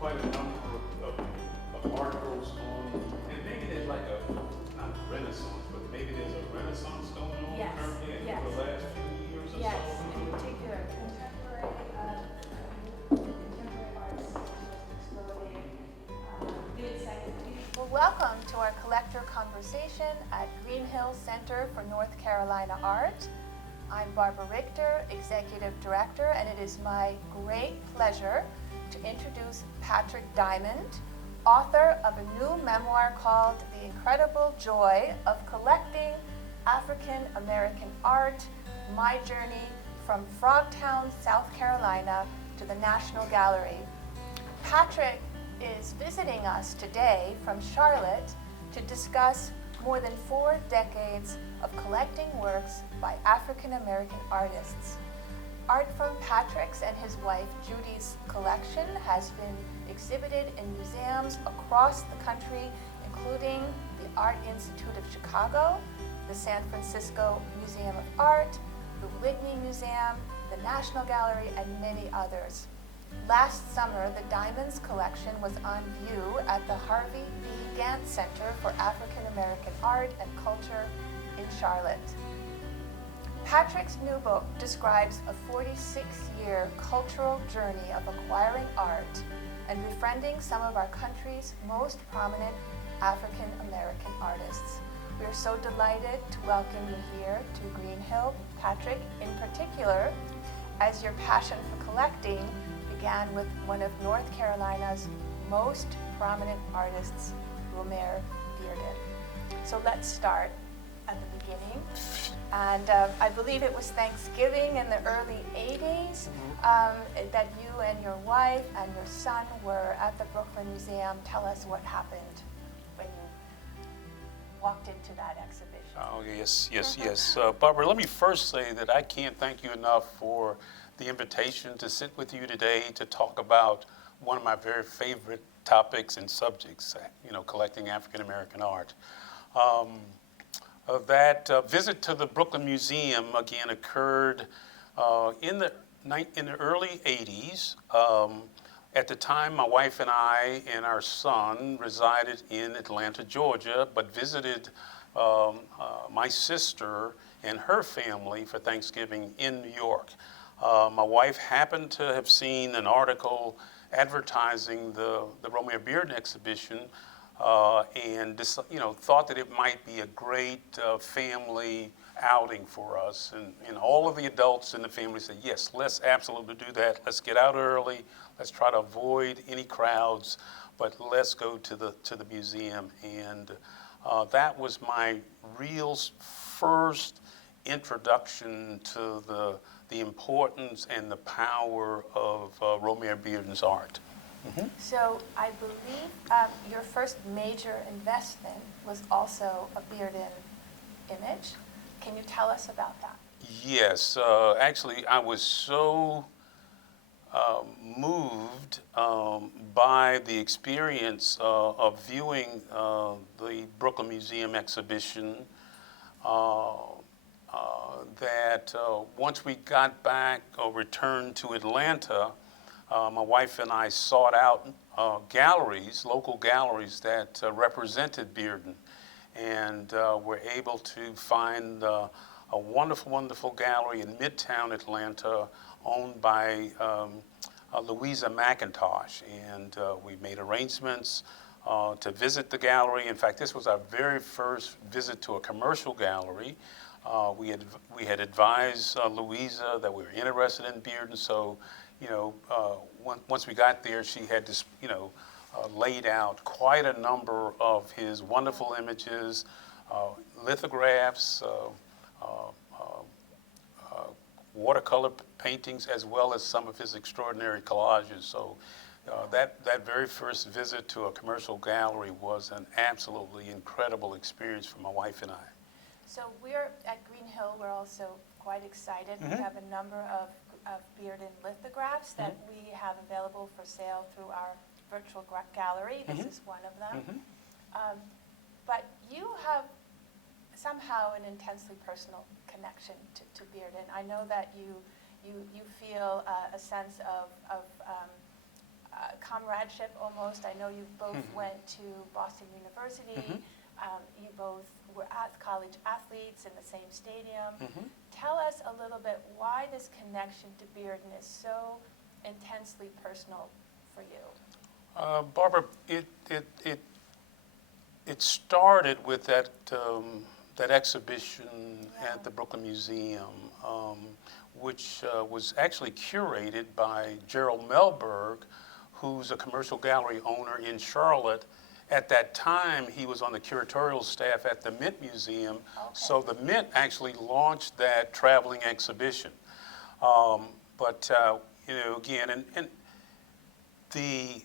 Quite a number of articles on, and maybe there's like a, not renaissance, but maybe there's a renaissance going on Yes, currently yes. for the last few years or Yes, so. in particular, contemporary arts exploding. Well, welcome to our collector conversation at Green Hill Center for North Carolina Art. I'm Barbara Richter, Executive Director, and it is my great pleasure to introduce Patrick Diamond, author of a new memoir called The Incredible Joy of Collecting African American Art, My Journey from Frogtown, South Carolina to the National Gallery. Patrick is visiting us today from Charlotte to discuss more than 4 decades of collecting works by African American artists. Art from Patrick's and his wife Judy's collection has been exhibited in museums across the country, including the Art Institute of Chicago, the San Francisco Museum of Art, the Whitney Museum, the National Gallery, and many others. Last summer, the Diamonds collection was on view at the Harvey B. Gantt Center for African American Art and Culture in Charlotte. Patrick's new book describes a 46-year cultural journey of acquiring art and befriending some of our country's most prominent African American artists. We are so delighted to welcome you here to Green Hill, Patrick, in particular, as your passion for collecting began with one of North Carolina's most prominent artists, Romare Bearden. So let's start at the beginning. And I believe it was Thanksgiving in the early 80s that you and your wife and your son were at the Brooklyn Museum. Tell us what happened when you walked into that exhibition. Oh, yes. Barbara, let me first say that I can't thank you enough for the invitation to sit with you today to talk about one of my very favorite topics and subjects, collecting African American art. That visit to the Brooklyn Museum again occurred in the early 80s. At the time, my wife and I and our son resided in Atlanta, Georgia, but visited my sister and her family for Thanksgiving in New York. My wife happened to have seen an article advertising the Romare Bearden exhibition and thought that it might be a great family outing for us. And all of the adults in the family said, yes, let's absolutely do that. Let's get out early. Let's try to avoid any crowds, but let's go to the museum. And that was my real first introduction to the importance and the power of Romare Bearden's art. Mm-hmm. So I believe your first major investment was also a Bearden image. Can you tell us about that? Yes, actually I was so moved by the experience of viewing the Brooklyn Museum exhibition that once we got back or returned to Atlanta, my wife and I sought out galleries, local galleries that represented Bearden, and were able to find a wonderful gallery in Midtown Atlanta owned by Louisa McIntosh, and we made arrangements to visit the gallery. In fact, this was our very first visit to a commercial gallery. We had advised Louisa that we were interested in Bearden, so once we got there, she had this, laid out quite a number of his wonderful images, lithographs, watercolor paintings, as well as some of his extraordinary collages. So that very first visit to a commercial gallery was an absolutely incredible experience for my wife and I. So we're at Green Hill, we're also quite excited. We have a number of Bearden lithographs that we have available for sale through our virtual gallery. This is one of them. But you have somehow an intensely personal connection to Bearden. I know that you feel a sense of comradeship almost. I know you both went to Boston University. You both were college athletes in the same stadium. Tell us a little bit why this connection to Bearden is so intensely personal for you. Barbara, it started with that exhibition at the Brooklyn Museum, which was actually curated by Gerald Melberg, who's a commercial gallery owner in Charlotte. At that time, he was on the curatorial staff at the Mint Museum, so the Mint actually launched that traveling exhibition. Again, and the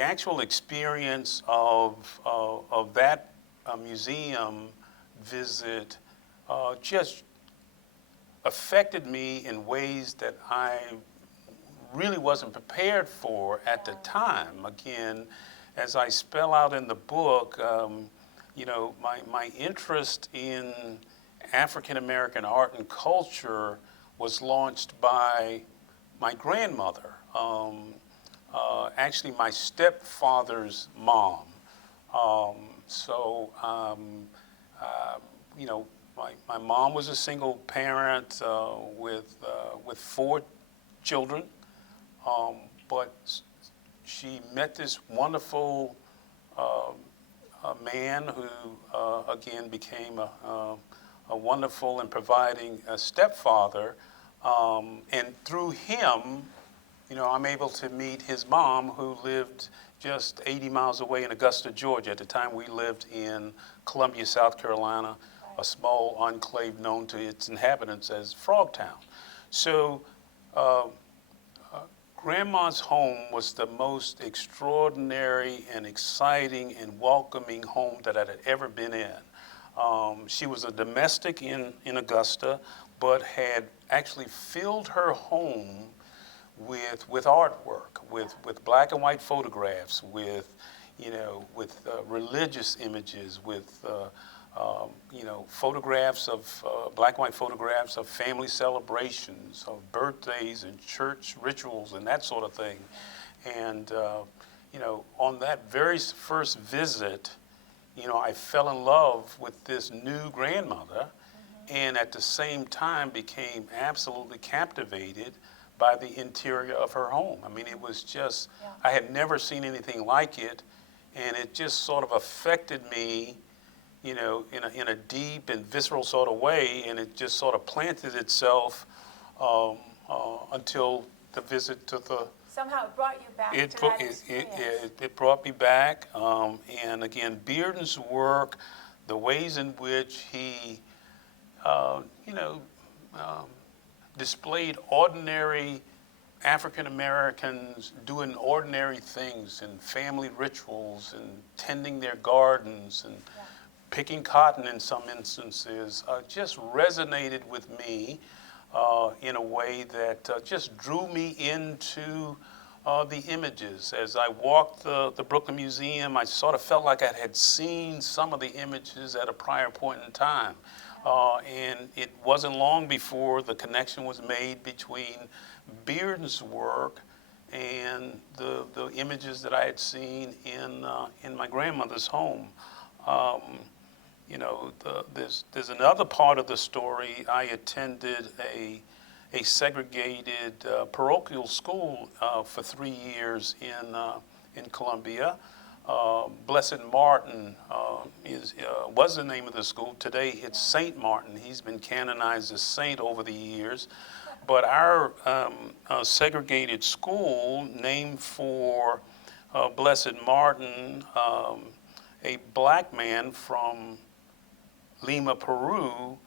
actual experience of that museum visit just affected me in ways that I really wasn't prepared for at the time. Again, as I spell out in the book, my interest in African American art and culture was launched by my grandmother, actually my stepfather's mom. My mom was a single parent with 4 children, but she met this wonderful man who, again, became a wonderful and providing stepfather. And through him, I'm able to meet his mom, who lived just 80 miles away in Augusta, Georgia. At the time, we lived in Columbia, South Carolina, a small enclave known to its inhabitants as Frogtown. So Grandma's home was the most extraordinary and exciting and welcoming home that I had ever been in. She was a domestic in Augusta, but had actually filled her home with artwork, with black and white photographs, with religious images, with photographs of black and white photographs of family celebrations, of birthdays and church rituals and that sort of thing. And on that very first visit, I fell in love with this new grandmother, and at the same time became absolutely captivated by the interior of her home. I mean, it was just, I had never seen anything like it, and it just sort of affected me, in a deep and visceral sort of way, and it just sort of planted itself until the visit to the... Somehow it brought you back to that experience. It brought me back, and again, Bearden's work, the ways in which he, displayed ordinary African Americans doing ordinary things and family rituals and tending their gardens and picking cotton in some instances, just resonated with me in a way that just drew me into the images. As I walked the Brooklyn Museum, I sort of felt like I had seen some of the images at a prior point in time. And it wasn't long before the connection was made between Bearden's work and the images that I had seen in my grandmother's home. There's another part of the story. I attended a segregated parochial school for 3 years in Columbia. Blessed Martin was the name of the school. Today it's Saint Martin. He's been canonized as saint over the years. but our segregated school, named for Blessed Martin, a black man from Lima, Peru,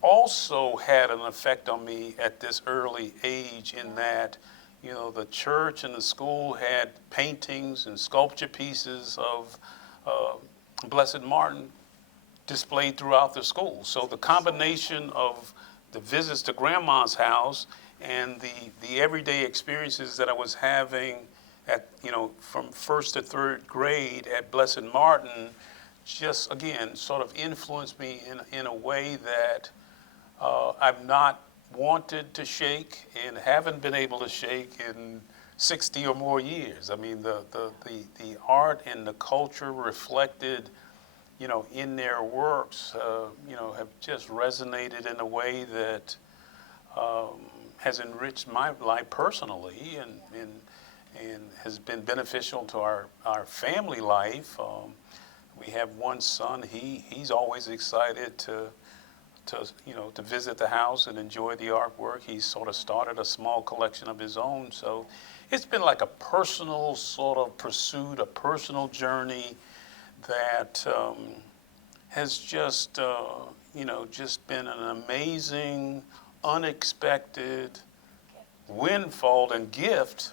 also had an effect on me at this early age in that, the church and the school had paintings and sculpture pieces of Blessed Martin displayed throughout the school. So the combination of the visits to grandma's house and the everyday experiences that I was having at, from first to third grade at Blessed Martin just, again, sort of influenced me in a way that I've not wanted to shake and haven't been able to shake in 60 or more years. I mean, the art and the culture reflected, in their works, have just resonated in a way that has enriched my life personally and has been beneficial to our family life. We have one son. He's always excited to visit the house and enjoy the artwork. He's sort of started a small collection of his own. So it's been like a personal sort of pursuit, a personal journey that has just, just been an amazing, unexpected windfall and gift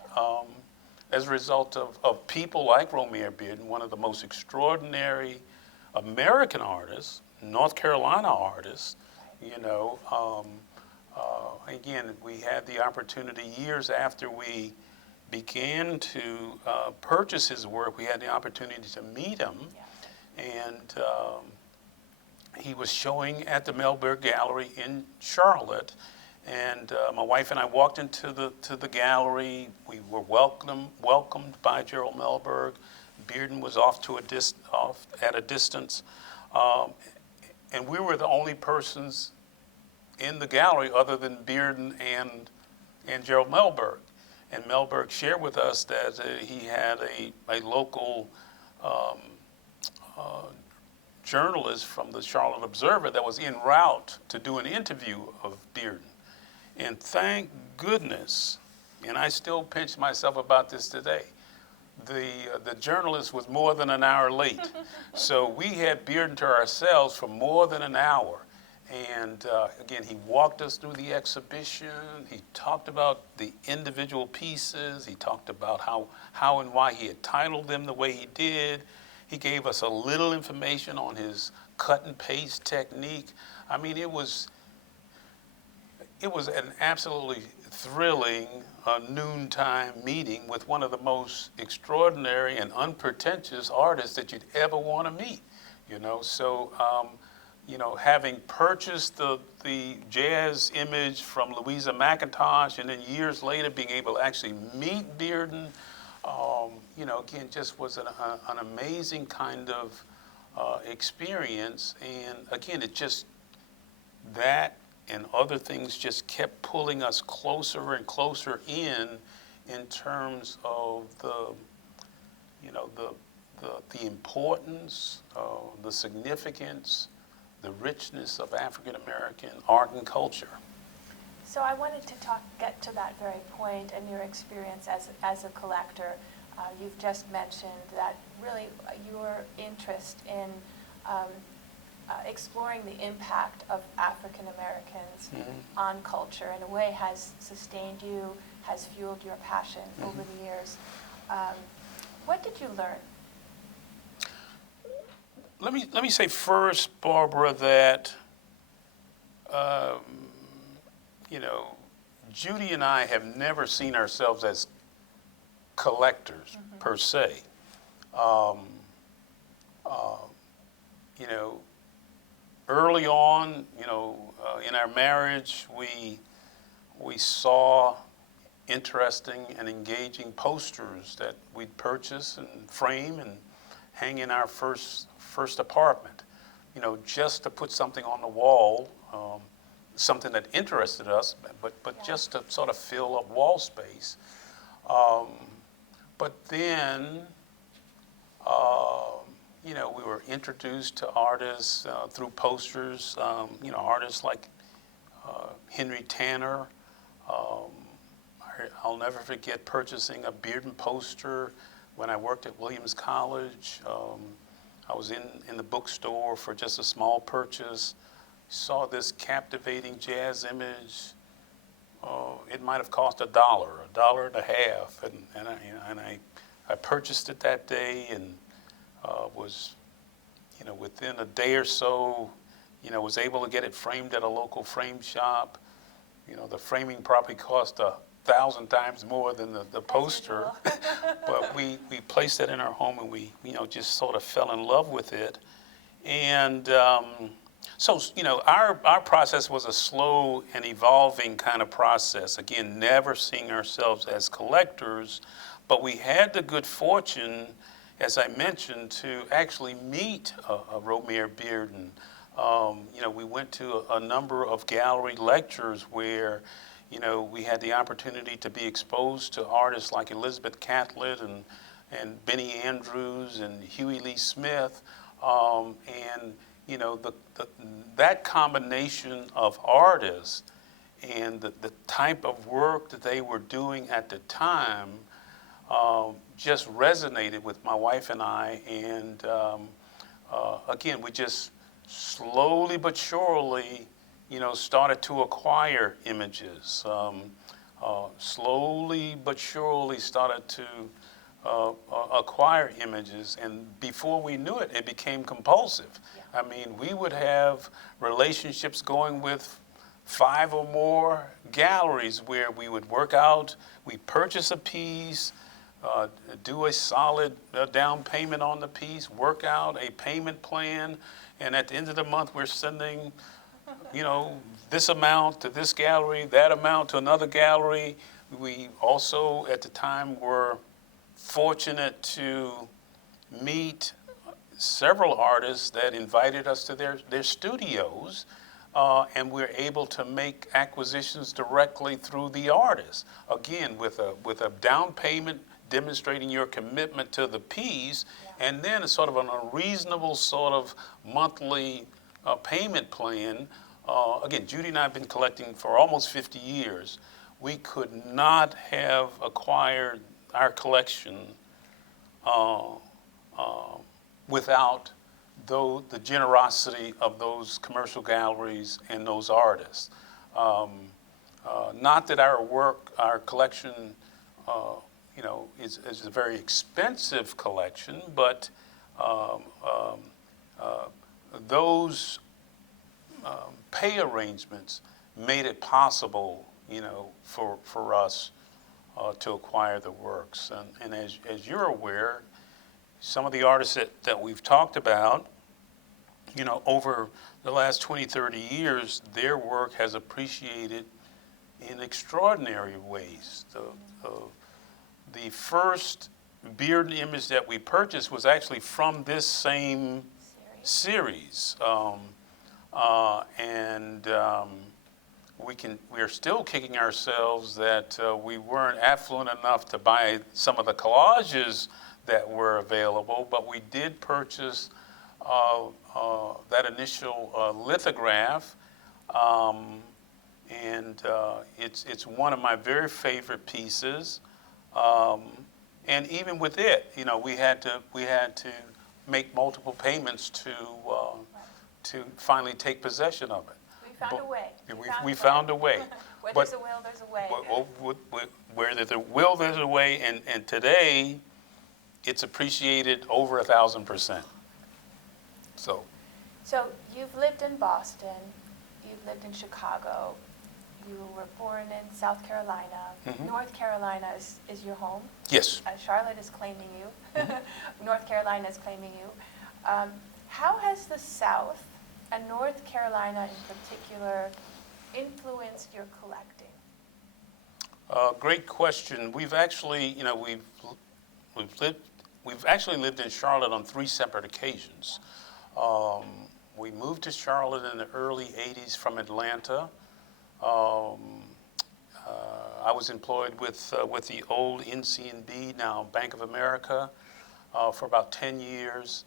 as a result of people like Romare Bearden, one of the most extraordinary American artists, North Carolina artists. Again, we had the opportunity years after we began to purchase his work, we had the opportunity to meet him. And he was showing at the Melberg Gallery in Charlotte. And my wife and I walked into the gallery. We were welcomed by Gerald Melberg. Bearden was off at a distance, and we were the only persons in the gallery other than Bearden and Gerald Melberg. And Melberg shared with us that he had a local journalist from the Charlotte Observer that was en route to do an interview of Bearden. And thank goodness, and I still pinch myself about this today, the journalist was more than an hour late. So we had Bearden to ourselves for more than an hour. And again, he walked us through the exhibition. He talked about the individual pieces. He talked about how and why he had titled them the way he did. He gave us a little information on his cut and paste technique. I mean, it was an absolutely thrilling noontime meeting with one of the most extraordinary and unpretentious artists that you'd ever want to meet. So having purchased the jazz image from Louisa McIntosh, and then years later being able to actually meet Bearden, again, just was an amazing kind of experience. And again, that and other things just kept pulling us closer and closer in terms of the importance, the significance, the richness of African American art and culture. So I wanted to get to that very point and your experience as a collector. You've just mentioned that really your interest in exploring the impact of African Americans on culture in a way has sustained you, has fueled your passion over the years. What did you learn? Let me say first, Barbara, that Judy and I have never seen ourselves as collectors per se. Early on, in our marriage, we saw interesting and engaging posters that we'd purchase and frame and hang in our first apartment, just to put something on the wall, something that interested us, but just to sort of fill up wall space. But then, we were introduced to artists through posters, artists like Henry Tanner, Um, I'll never forget purchasing a Bearden poster when I worked at Williams College. I was in the bookstore for just a small purchase, saw this captivating jazz image. It might have cost $1, $1.50, and I purchased it that day, and was, within a day or so, was able to get it framed at a local frame shop. The framing probably cost 1,000 times more than the poster, but we placed it in our home, and we just sort of fell in love with it. And so our process was a slow and evolving kind of process. Again, never seeing ourselves as collectors, but we had the good fortune, as I mentioned, to actually meet a Romare Bearden. We went to a number of gallery lectures where, we had the opportunity to be exposed to artists like Elizabeth Catlett and Benny Andrews and Huey Lee Smith. And, that combination of artists and the type of work that they were doing at the time just resonated with my wife and I. And again, we just slowly but surely, started to acquire images. Slowly but surely started to acquire images, and before we knew it, it became compulsive. Yeah. I mean, we would have relationships going with 5 or more galleries where we would work out, we purchase a piece, do a solid down payment on the piece, work out a payment plan, and at the end of the month, we're sending, this amount to this gallery, that amount to another gallery. We also, at the time, were fortunate to meet several artists that invited us to their studios, and we're able to make acquisitions directly through the artists. Again, with a down payment demonstrating your commitment to the piece, yeah. And then a sort of an unreasonable sort of monthly payment plan. Again, Judy and I have been collecting for almost 50 years. We could not have acquired our collection without the generosity of those commercial galleries and those artists. Not that our collection, is a very expensive collection, but those pay arrangements made it possible, for us to acquire the works. And as you're aware, some of the artists that we've talked about, over the last 20, 30 years, their work has appreciated in extraordinary ways. The first Bearden image that we purchased was actually from this same series. We are still kicking ourselves that we weren't affluent enough to buy some of the collages that were available, but we did purchase that initial lithograph, and it's one of my very favorite pieces. And even with it, we had to make multiple payments to finally take possession of it. We found a way. We found a way. Where there's a will, there's a way. Where there's a will, there's a way, and today, it's appreciated over 1,000%. So you've lived in Boston, you've lived in Chicago, you were born in South Carolina. Mm-hmm. North Carolina is your home. Yes. Charlotte is claiming you. Mm-hmm. North Carolina is claiming you. How has the South and North Carolina in particular influenced your collecting? Great question. We've actually, we've actually lived in Charlotte on 3 separate occasions. We moved to Charlotte in the early 80s from Atlanta. I was employed with the old NCNB, now Bank of America, for about 10 years.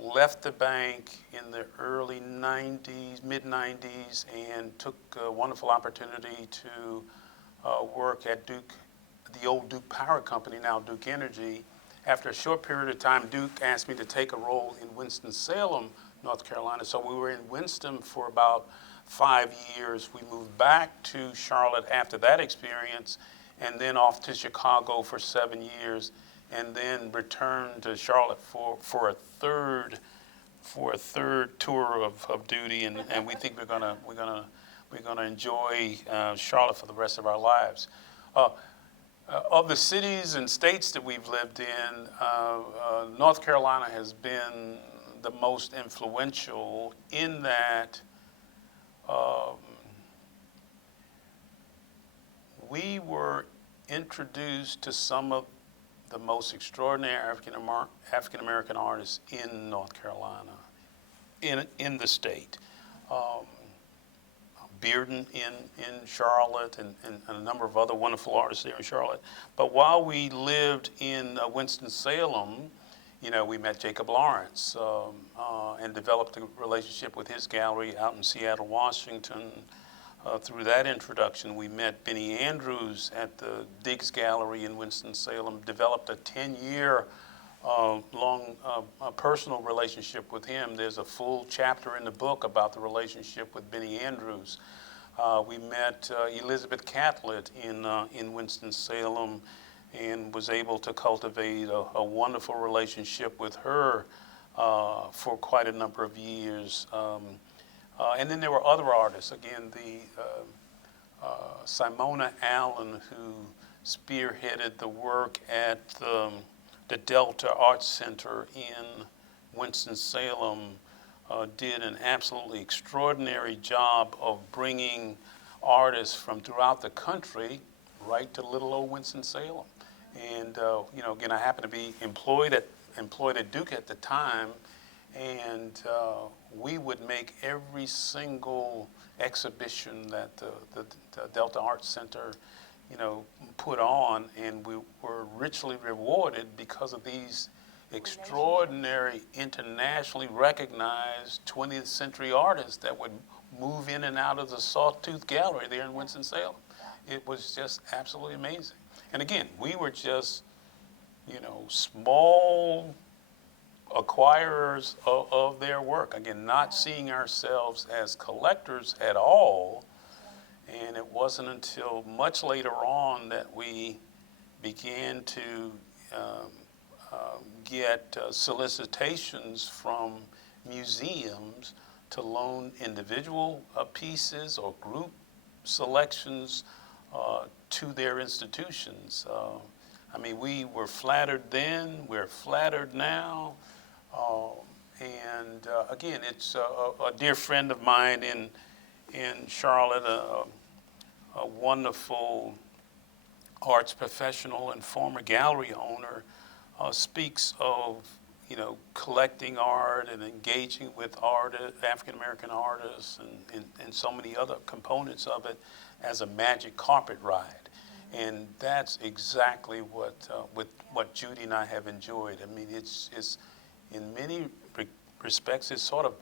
left the bank in the early 90s, mid 90s, and took a wonderful opportunity to work at Duke, the old Duke Power Company, now Duke Energy. After a short period of time, Duke asked me to take a role in Winston-Salem, North Carolina. So we were in Winston for about 5 years. We moved back to Charlotte after that experience, and then off to Chicago for 7 years, and then returned to Charlotte for a third tour of duty, and we think we're gonna enjoy Charlotte for the rest of our lives. Of the cities and states that we've lived in, North Carolina has been the most influential in that we were introduced to some of the most extraordinary African American artists in North Carolina, in the state. Bearden in Charlotte, and a number of other wonderful artists there in Charlotte. But while we lived in Winston-Salem, we met Jacob Lawrence and developed a relationship with his gallery out in Seattle, Washington. Through that introduction, we met Benny Andrews at the Diggs Gallery in Winston-Salem, developed a 10-year long personal relationship with him. There's a full chapter in the book about the relationship with Benny Andrews. We met Elizabeth Catlett in Winston-Salem and was able to cultivate a wonderful relationship with her for quite a number of years. And then there were other artists. Again, Simona Allen, who spearheaded the work at the Delta Arts Center in Winston-Salem, did an absolutely extraordinary job of bringing artists from throughout the country right to little old Winston-Salem. And again, I happened to be employed at Duke at the time, and we would make every single exhibition that the Delta Arts Center put on, and we were richly rewarded because of these extraordinary, internationally recognized 20th century artists that would move in and out of the Sawtooth Gallery there in Winston-Salem. It was just absolutely amazing. And again, we were just, small acquirers of their work. Again, not seeing ourselves as collectors at all. And it wasn't until much later on that we began to get solicitations from museums to loan individual pieces or group selections to their institutions. We were flattered then, we're flattered now. Again, it's a dear friend of mine in Charlotte, a wonderful arts professional and former gallery owner, speaks of collecting art and engaging with African American artists and so many other components of it as a magic carpet ride. And that's exactly what Judy and I have enjoyed. It's in many respects, it's sort of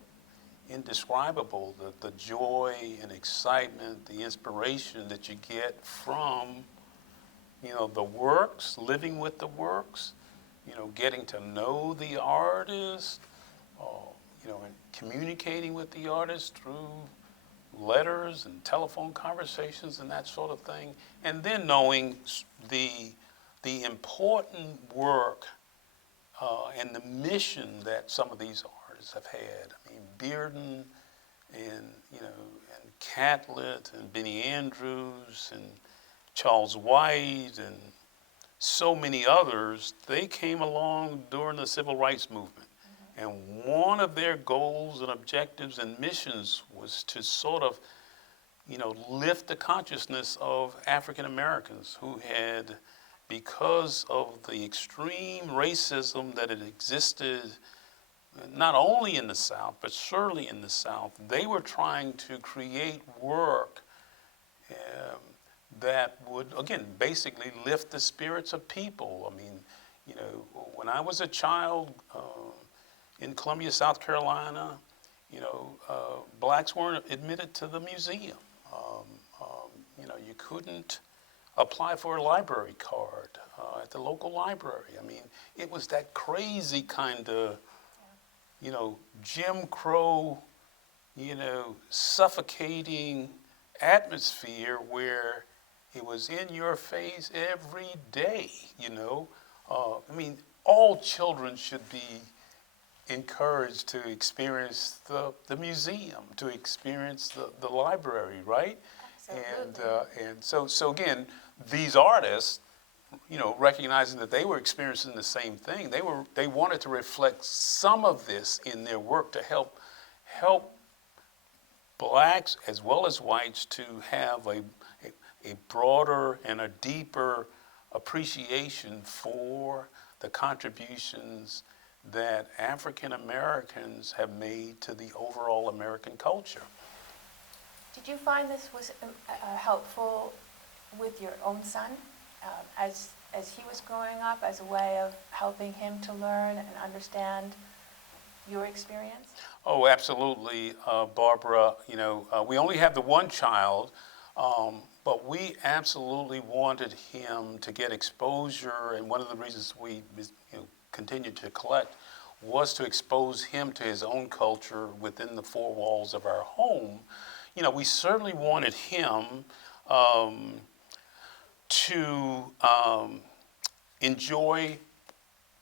indescribable, the joy and excitement, the inspiration that you get from, the works, living with the works, getting to know the artist, and communicating with the artist through letters and telephone conversations and that sort of thing. And then knowing the important work and the mission that some of these artists have had. Bearden and Catlett and Benny Andrews and Charles White and so many others, they came along during the Civil Rights Movement. And one of their goals and objectives and missions was to sort of, lift the consciousness of African Americans who had, because of the extreme racism that had existed not only in the South, but certainly in the South, they were trying to create work that would, again, basically lift the spirits of people. When I was a child, in Columbia, South Carolina, blacks weren't admitted to the museum. You couldn't apply for a library card at the local library. I mean, it was that crazy kind of, Jim Crow, suffocating atmosphere where it was in your face every day, I mean, all children should be encouraged to experience the museum, to experience the library, right? Absolutely. And so again, these artists, recognizing that they were experiencing the same thing, they wanted to reflect some of this in their work to help blacks as well as whites to have a broader and a deeper appreciation for the contributions that African Americans have made to the overall American culture. Did you find this was helpful with your own son as he was growing up, as a way of helping him to learn and understand your experience? Oh, absolutely, Barbara. We only have the one child, but we absolutely wanted him to get exposure, and one of the reasons we continued to collect was to expose him to his own culture within the four walls of our home. We certainly wanted him to enjoy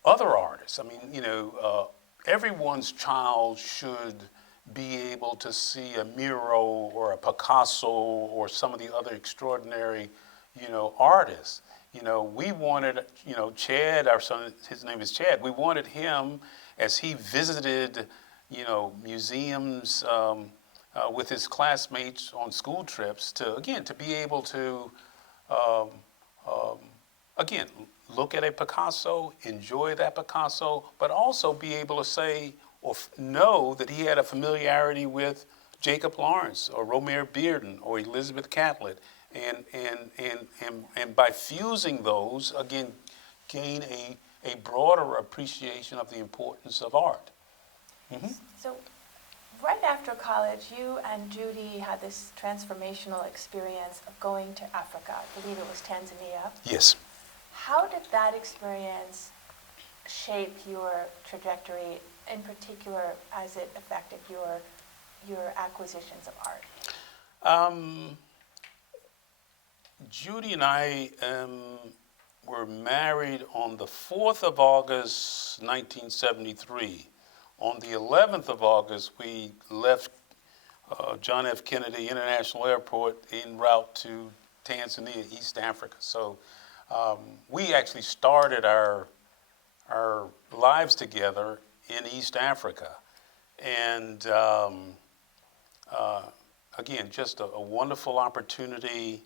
other artists. I mean, everyone's child should be able to see a Miro or a Picasso or some of the other extraordinary, artists. We wanted, Chad, our son, his name is Chad, we wanted him, as he visited, museums with his classmates on school trips, to be able to, again, look at a Picasso, enjoy that Picasso, but also be able to say or know that he had a familiarity with Jacob Lawrence or Romare Bearden or Elizabeth Catlett, and by fusing those, again, gain a broader appreciation of the importance of art. Mm-hmm. So right after college, you and Judy had this transformational experience of going to Africa. I believe it was Tanzania. Yes. How did that experience shape your trajectory, in particular as it affected your acquisitions of art? Judy and I were married on the 4th of August, 1973. On the 11th of August, we left John F. Kennedy International Airport en route to Tanzania, East Africa. So we actually started our lives together in East Africa. And again, just a wonderful opportunity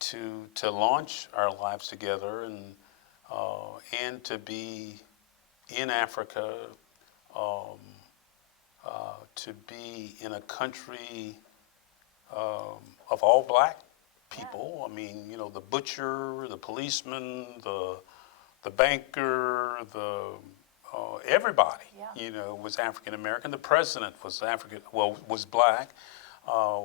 to launch our lives together and to be in Africa, to be in a country of all black people. I mean, the butcher, the policeman, the banker, everybody, was African American. The president was was black.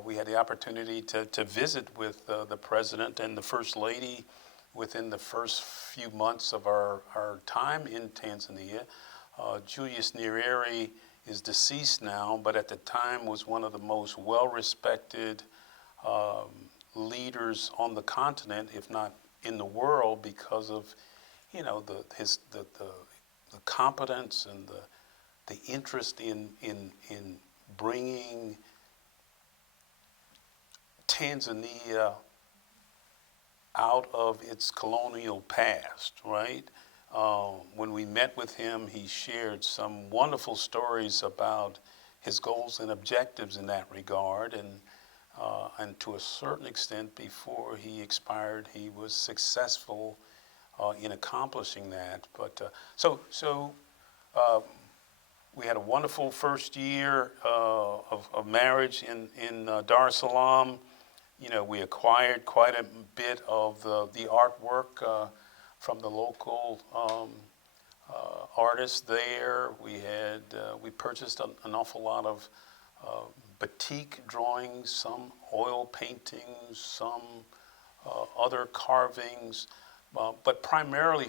We had the opportunity to visit with the president and the first lady within the first few months of our time in Tanzania. Julius Nyerere is deceased now, but at the time was one of the most well-respected leaders on the continent, if not in the world, because of the competence and the interest in bringing Tanzania out of its colonial past, right? When we met with him, he shared some wonderful stories about his goals and objectives in that regard, and to a certain extent, before he expired, he was successful in accomplishing that. But we had a wonderful first year of marriage in Dar es Salaam. We acquired quite a bit of the artwork from the local artists there. We purchased an awful lot of batik drawings, some oil paintings, some other carvings, but primarily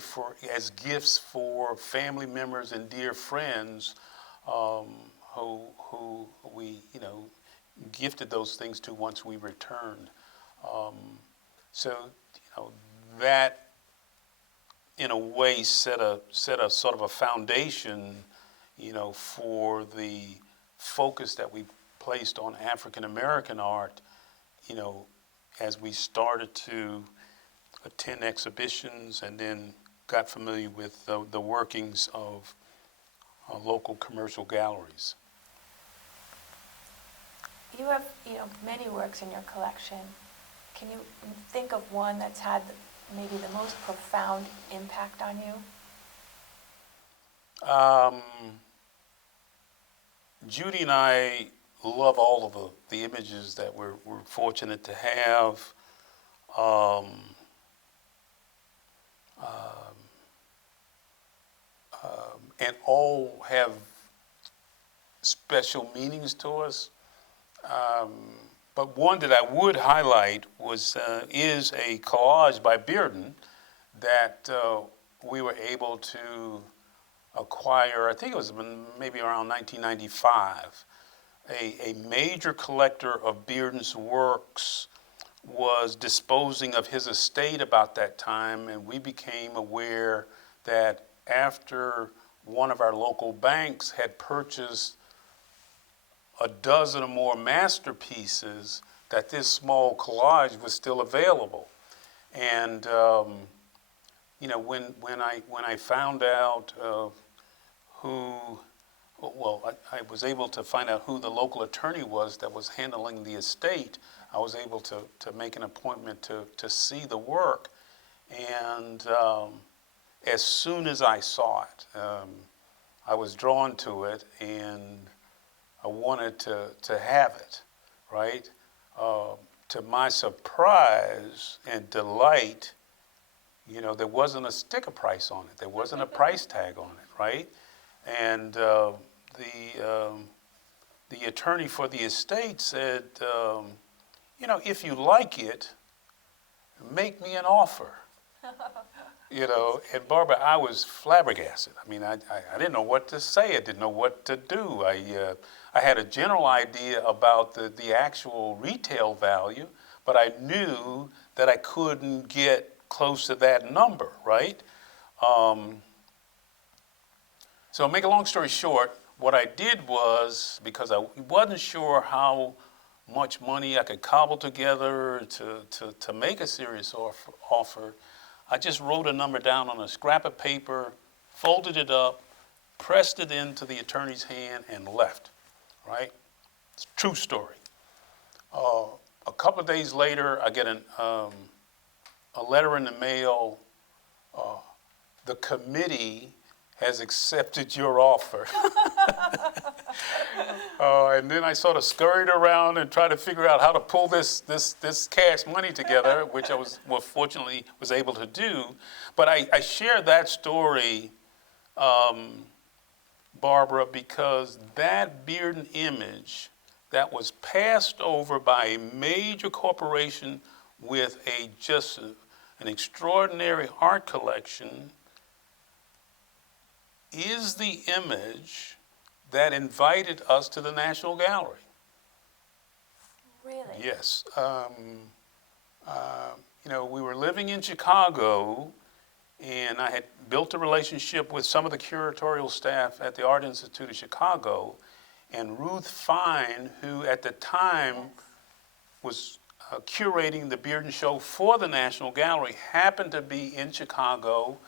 as gifts for family members and dear friends who we gifted those things to once we returned. So that in a way set a sort of a foundation, for the focus that we placed on African American art, as we started to attend exhibitions and then got familiar with the workings of local commercial galleries. You have, many works in your collection. Can you think of one that's had maybe the most profound impact on you? Judy and I love all of the images that we're fortunate to have. And all have special meanings to us. But one that I would highlight is a collage by Bearden that we were able to acquire. I think it was maybe around 1995. A major collector of Bearden's works was disposing of his estate about that time, and we became aware that after one of our local banks had purchased a dozen or more masterpieces, that this small collage was still available. And when I found out I was able to find out who the local attorney was that was handling the estate. I was able to make an appointment to see the work. And as soon as I saw it, I was drawn to it, and I wanted to have it, right? To my surprise and delight, there wasn't a sticker price on it. There wasn't a price tag on it, right? And the attorney for the estate said, if you like it, make me an offer. And Barbara, I was flabbergasted. I mean, I didn't know what to say. I didn't know what to do. I had a general idea about the actual retail value, but I knew that I couldn't get close to that number, right? So make a long story short, what I did was, because I wasn't sure how much money I could cobble together to make a serious offer, I just wrote a number down on a scrap of paper, folded it up, pressed it into the attorney's hand, and left, right? It's a true story. A couple of days later, I get a letter in the mail. The committee has accepted your offer. And then I sort of scurried around and tried to figure out how to pull this cash money together, which I fortunately was able to do. But I share that story, Barbara, because that Bearden image that was passed over by a major corporation with an extraordinary art collection is the image that invited us to the National Gallery. Really? Yes. We were living in Chicago, and I had built a relationship with some of the curatorial staff at the Art Institute of Chicago, and Ruth Fine, who at the time was curating the Bearden Show for the National Gallery, happened to be in Chicago.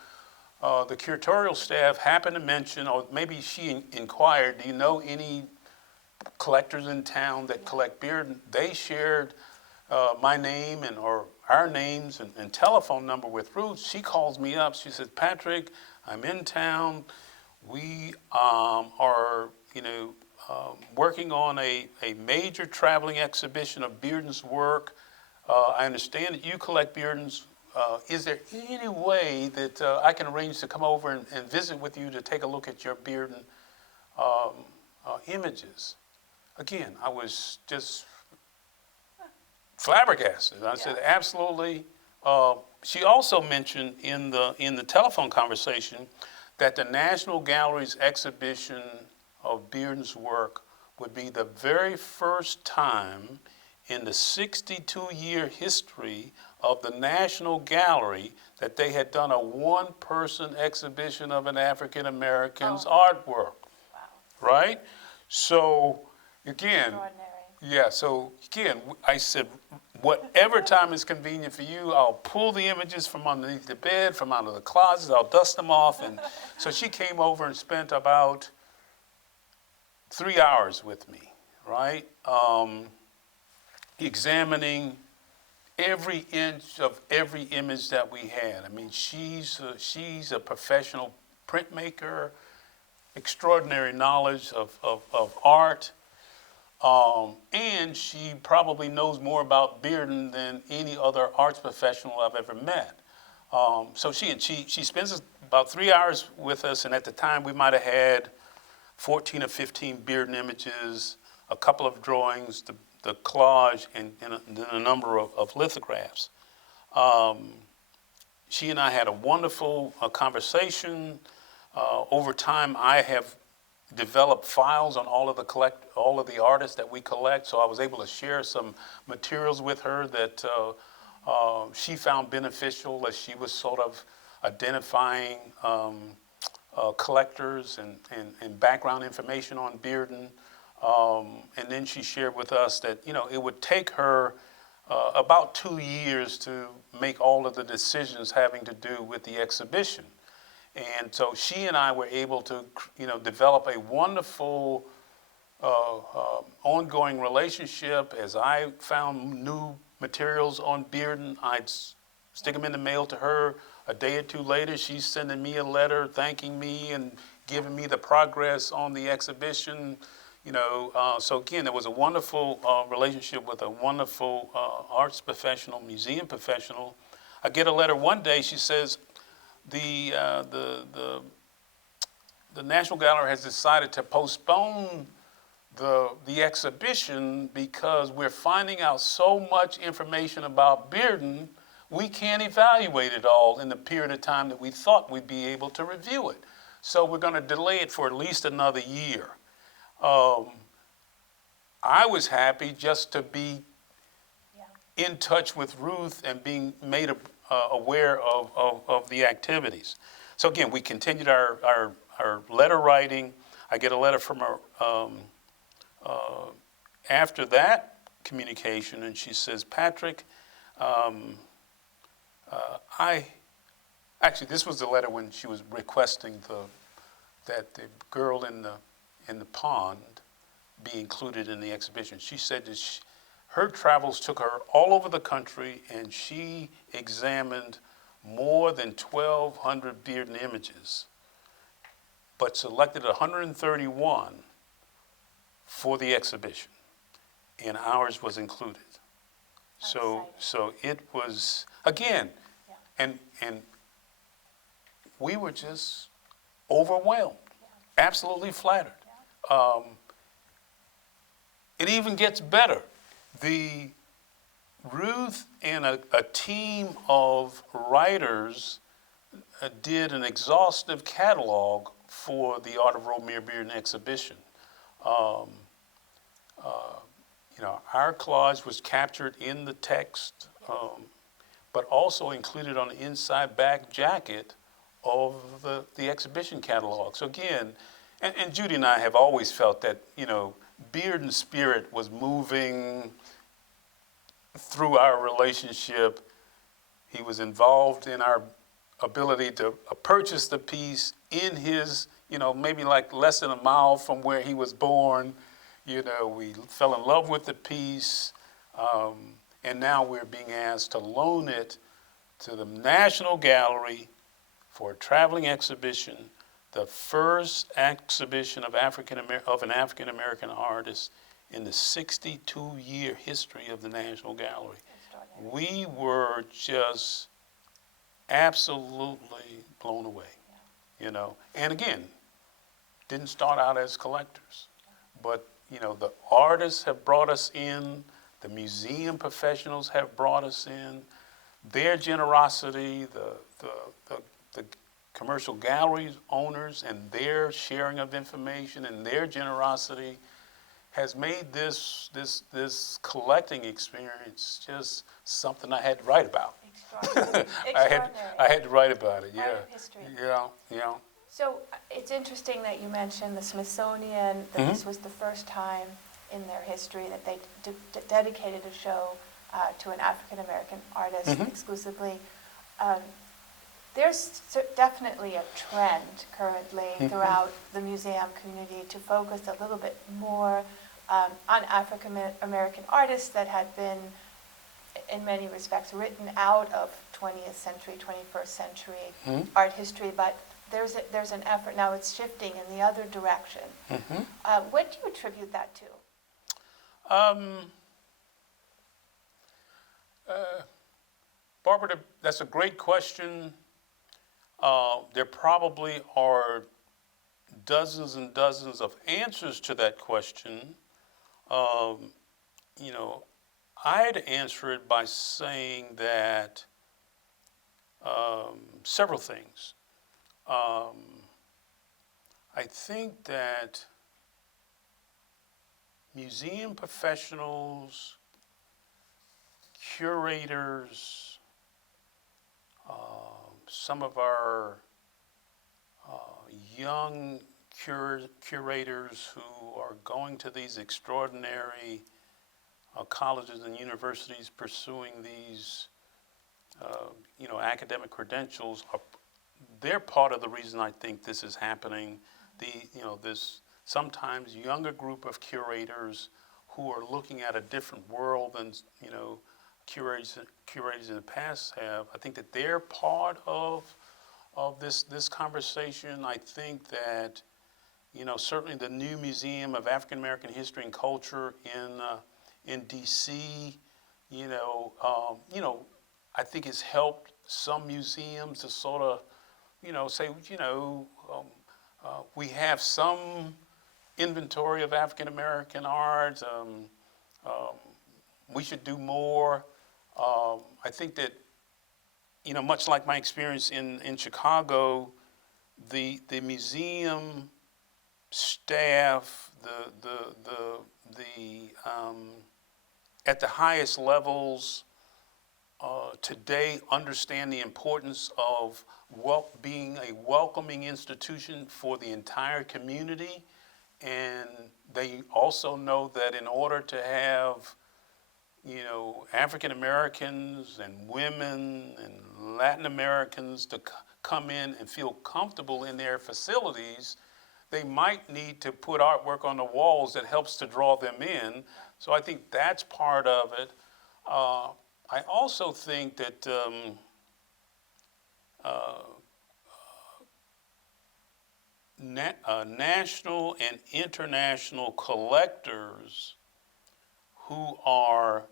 The curatorial staff happened to mention, or maybe she inquired, do you know any collectors in town that collect Bearden? They shared my name or our names and telephone number with Ruth. She calls me up. She says, Patrick, I'm in town. We are working on a major traveling exhibition of Bearden's work. I understand that you collect Bearden's is there any way that I can arrange to come over and visit with you to take a look at your Bearden images? Again, I was just flabbergasted. I said, absolutely. She also mentioned in the telephone conversation that the National Gallery's exhibition of Bearden's work would be the very first time in the 62-year history of the National Gallery that they had done a one-person exhibition of an African American's artwork. Wow. Right? So, again, Extraordinary. so again, I said, whatever time is convenient for you, I'll pull the images from underneath the bed, from out of the closet, I'll dust them off. And so she came over and spent about 3 hours with me, right? Examining every inch of every image that we had. I mean, she's a professional printmaker, extraordinary knowledge of art, and she probably knows more about Bearden than any other arts professional I've ever met. So she spends about 3 hours with us, and at the time we might have had 14 or 15 Bearden images, a couple of drawings, the collage, and a number of lithographs. She and I had a wonderful conversation. Over time, I have developed files on all of the artists that we collect, so I was able to share some materials with her that she found beneficial as she was sort of identifying collectors and background information on Bearden. And then she shared with us that, it would take her about 2 years to make all of the decisions having to do with the exhibition. And so she and I were able to, develop a wonderful ongoing relationship. As I found new materials on Bearden, I'd stick them in the mail to her. A day or two later, she's sending me a letter thanking me and giving me the progress on the exhibition. So again, there was a wonderful relationship with a wonderful arts professional, museum professional. I get a letter one day. She says, the National Gallery has decided to postpone the exhibition because we're finding out so much information about Bearden, we can't evaluate it all in the period of time that we thought we'd be able to review it. So we're going to delay it for at least another year. I was happy just to be in touch with Ruth and being made aware of the activities. So again, we continued our letter writing. I get a letter from her after that communication, and she says, Patrick, actually, this was the letter when she was requesting that the girl in the pond be included in the exhibition. She said that her travels took her all over the country, and she examined more than 1,200 Bearden images, but selected 131 for the exhibition, and ours was included. So it was, again, and we were just overwhelmed, absolutely flattered. It even gets better. Ruth and a team of writers did an exhaustive catalog for the Art of Romare Bearden exhibition. Our collage was captured in the text, but also included on the inside back jacket of the exhibition catalog. So again, and Judy and I have always felt that, Bearden's spirit was moving through our relationship. He was involved in our ability to purchase the piece in his, maybe like less than a mile from where he was born. We fell in love with the piece, and now we're being asked to loan it to the National Gallery for a traveling exhibition, the first exhibition of an African American artist in the 62-year history of the National Gallery. We were just absolutely blown away, you know. And again, didn't start out as collectors, but you know, the artists have brought us in, the museum professionals have brought us in, their generosity, the commercial galleries owners and their sharing of information and their generosity has made this collecting experience just something I had to write about. Extraordinary. I had to write about it. Part Yeah. of history. Yeah. So it's interesting that you mentioned the Smithsonian, that this was the first time in their history that they dedicated a show to an African-American artist exclusively. There's definitely a trend currently throughout the museum community to focus a little bit more on African-American artists that had been, in many respects, written out of 20th century, 21st century art history, but there's an effort now, it's shifting in the other direction. What do you attribute that to? Barbara, that's a great question. There probably are dozens and dozens of answers to that question. You know, I'd answer it by saying that several things. I think that museum professionals, curators, some of our young curators who are going to these extraordinary colleges and universities pursuing these academic credentials, they're part of the reason I think this is happening. This sometimes younger group of curators who are looking at a different world than curators in the past have. I think that they're part of this conversation. I think that certainly the new Museum of African American History and Culture in D.C. I think has helped some museums to sort of say we have some inventory of African American art. We should do more. I think that, much like my experience in Chicago, the museum staff, at the highest levels today understand the importance of being a welcoming institution for the entire community, and they also know that in order to have African Americans and women and Latin Americans to come in and feel comfortable in their facilities, they might need to put artwork on the walls that helps to draw them in. So I think that's part of it. I also think that national and international collectors who are,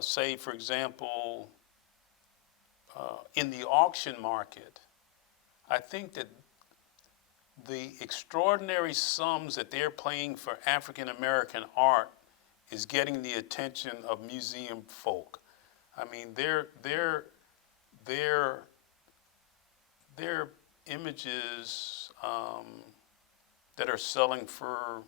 say, for example, in the auction market, I think that the extraordinary sums that they're paying for African American art is getting the attention of museum folk. I mean, their images that are selling for,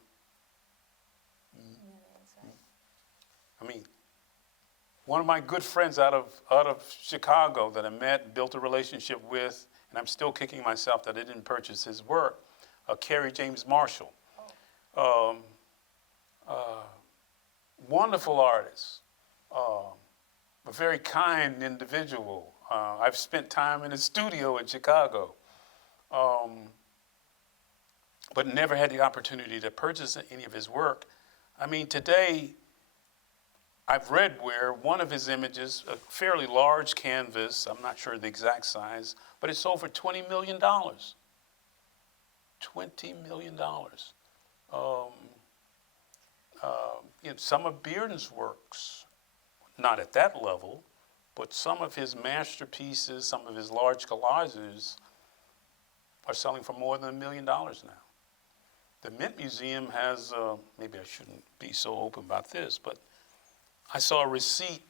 one of my good friends out of Chicago that I met and built a relationship with, and I'm still kicking myself that I didn't purchase his work, Kerry James Marshall. Wonderful artist, a very kind individual. I've spent time in his studio in Chicago, but never had the opportunity to purchase any of his work. I mean, today, I've read where one of his images, a fairly large canvas, I'm not sure the exact size, but it sold for $20 million. $20 million. Some of Bearden's works, not at that level, but some of his masterpieces, some of his large collages are selling for more than $1 million now. The Mint Museum has, maybe I shouldn't be so open about this, but I saw a receipt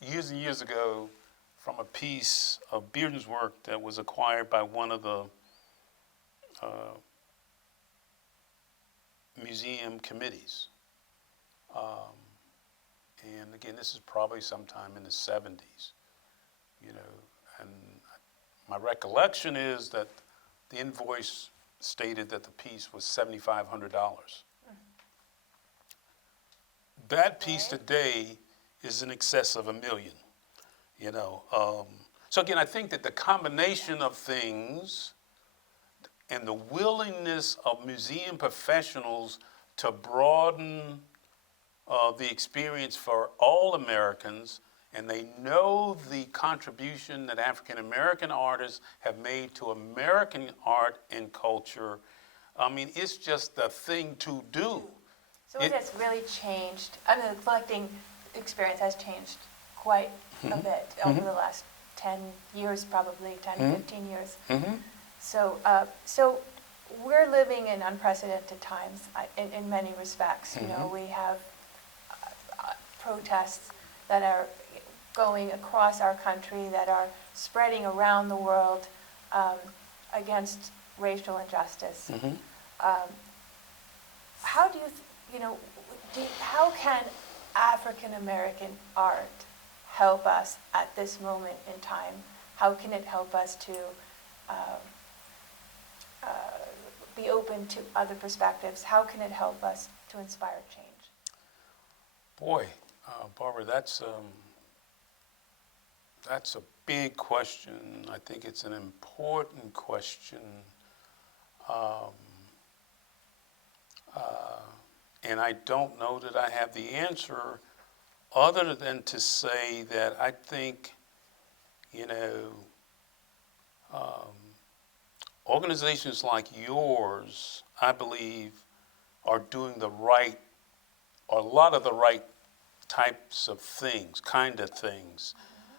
years and years ago from a piece of Bearden's work that was acquired by one of the museum committees. And again, this is probably sometime in the 70s, you know, and my recollection is that the invoice stated that the piece was $7,500. That piece today is in excess of $1 million, you know. So again, I think that the combination of things and the willingness of museum professionals to broaden the experience for all Americans, and they know the contribution that African American artists have made to American art and culture. I mean, it's just the thing to do. So it has really changed. I mean, the collecting experience has changed quite a bit over the last 10 years, probably 10, 15 years. So, so we're living in unprecedented times in many respects. You know, we have protests that are going across our country, that are spreading around the world against racial injustice. How do you, how can African American art help us at this moment in time? How can it help us to be open to other perspectives? How can it help us to inspire change? Boy, Barbara, that's a big question. I think it's an important question. And I don't know that I have the answer other than to say that I think, organizations like yours, I believe, are doing a lot of the right types of things, kind of things.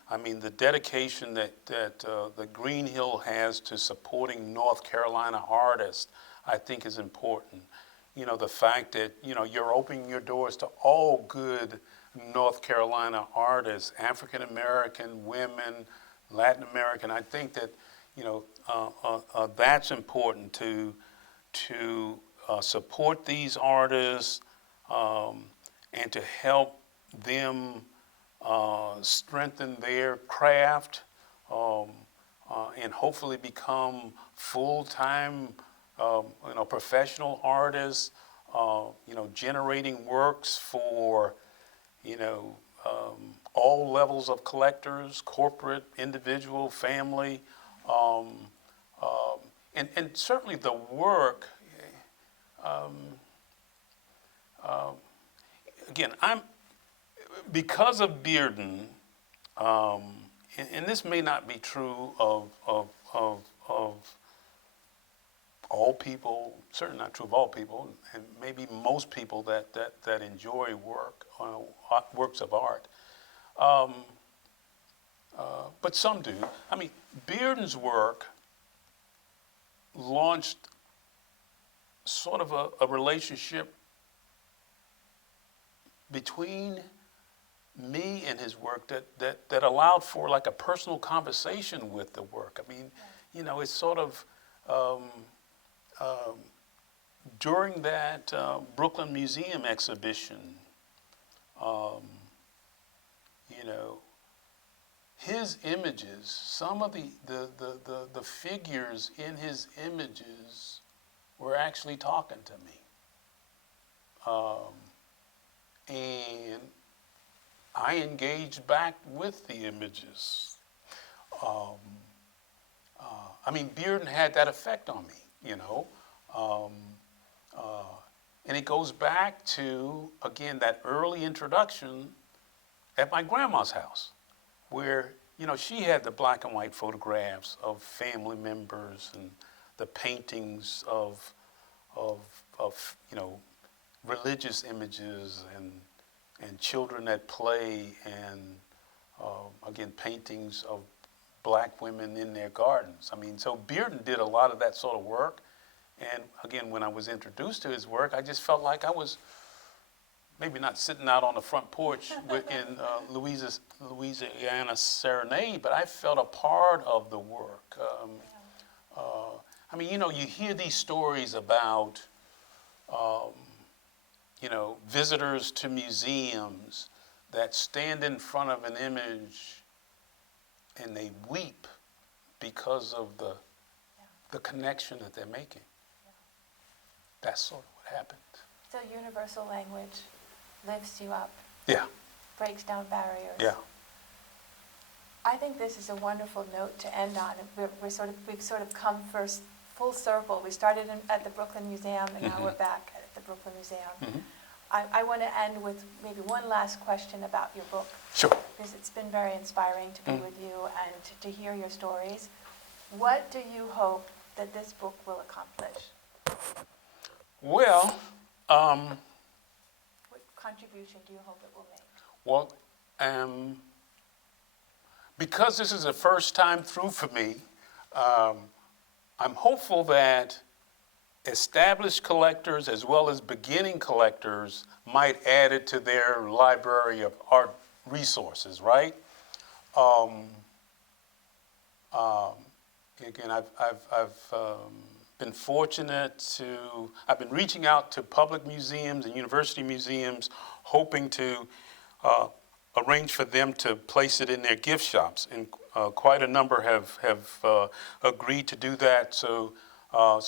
I mean, the dedication that the Green Hill has to supporting North Carolina artists, I think is important. You know, the fact that, you're opening your doors to all good North Carolina artists, African American, women, Latin American. I think that, that's important to support these artists and to help them strengthen their craft and hopefully become full-time professional artists, generating works for, all levels of collectors, corporate, individual, family, and certainly the work. Again, because of Bearden, and this may not be true of all people, certainly not true of all people, and maybe most people that enjoy works of art. But some do. I mean, Bearden's work launched sort of a relationship between me and his work that allowed for like a personal conversation with the work. I mean, it's sort of during that Brooklyn Museum exhibition, his images, some of the figures in his images were actually talking to me. And I engaged back with the images. I mean, Bearden had that effect on me, and it goes back to, again, that early introduction at my grandma's house, where, she had the black and white photographs of family members and the paintings of religious images and children at play and again, paintings of black women in their gardens. I mean, so Bearden did a lot of that sort of work. And again, when I was introduced to his work, I just felt like I was maybe not sitting out on the front porch in Louisiana Serenade, but I felt a part of the work. I mean, you know, you hear these stories about, you know, visitors to museums that stand in front of an image and they weep because of the connection that they're making. That's sort of what happened. So universal language lifts you up. Yeah. Breaks down barriers. Yeah. I think this is a wonderful note to end on. We've sort of come full circle. We started at the Brooklyn Museum, and now we're back at the Brooklyn Museum. I want to end with maybe one last question about your book. Sure. Because it's been very inspiring to be with you and to hear your stories. What do you hope that this book will accomplish? Well, what contribution do you hope it will make? well, because this is the first time through for me, I'm hopeful that established collectors as well as beginning collectors might add it to their library of art resources, right? Again, I've been fortunate I've been reaching out to public museums and university museums, hoping to arrange for them to place it in their gift shops, and quite a number have agreed to do that. So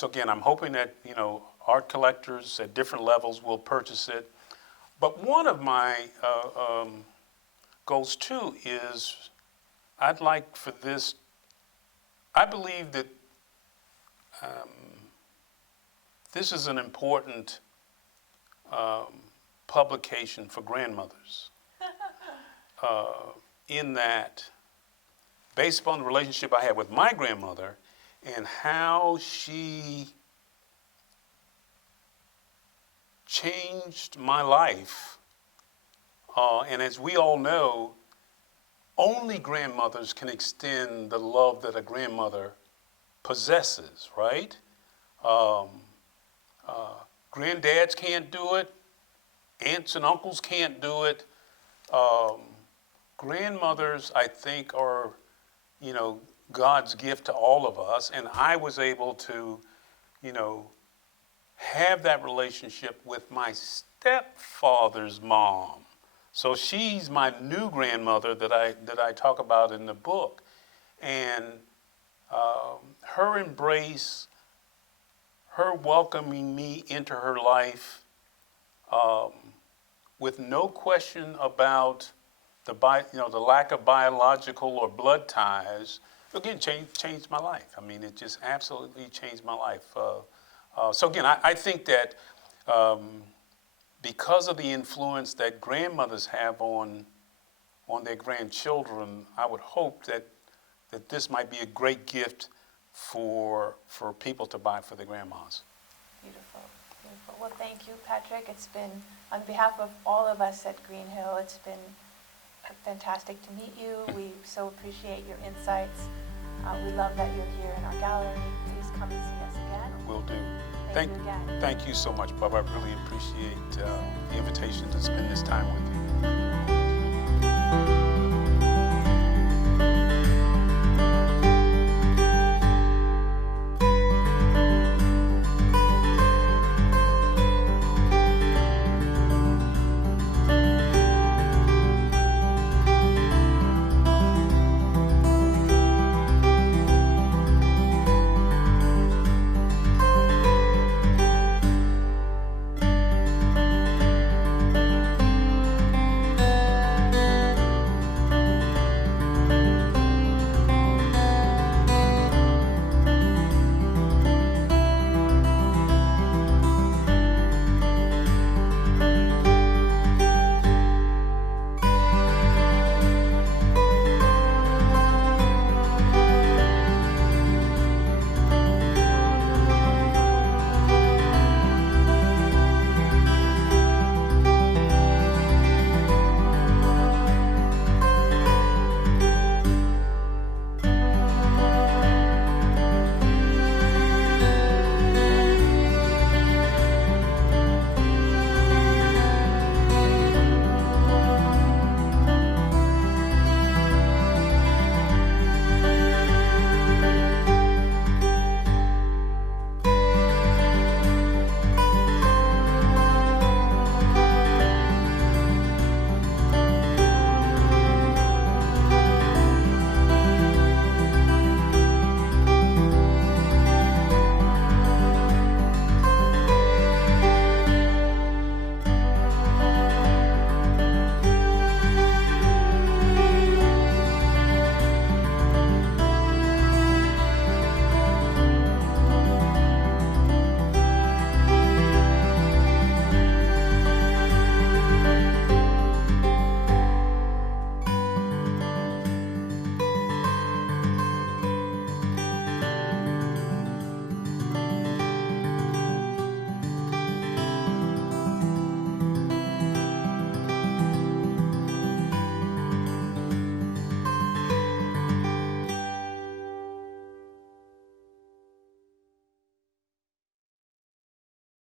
again, I'm hoping that, you know, art collectors at different levels will purchase it. But one of my goals too is I'd like for this. I believe that this is an important publication for grandmothers. In that, based upon the relationship I had with my grandmother and how she changed my life, and as we all know, only grandmothers can extend the love that a grandmother possesses, right? Granddads can't do it. Aunts and uncles can't do it. Grandmothers, I think, are, you know, God's gift to all of us. And I was able to, you know, have that relationship with my stepfather's mom. So she's my new grandmother that I talk about in the book. And her embrace, her welcoming me into her life, with no question about the lack of biological or blood ties, again, changed my life. I mean, it just absolutely changed my life. So again, I think that because of the influence that grandmothers have on their grandchildren, I would hope that this might be a great gift for people to buy for their grandmas. Beautiful, beautiful. Well, thank you, Patrick. It's been, on behalf of all of us at Green Hill, it's been fantastic to meet you. We so appreciate your insights. We love that you're here in our gallery. Please come and see us again. Will do. Thank you again. Thank you so much, Bob. I really appreciate the invitation to spend this time with you.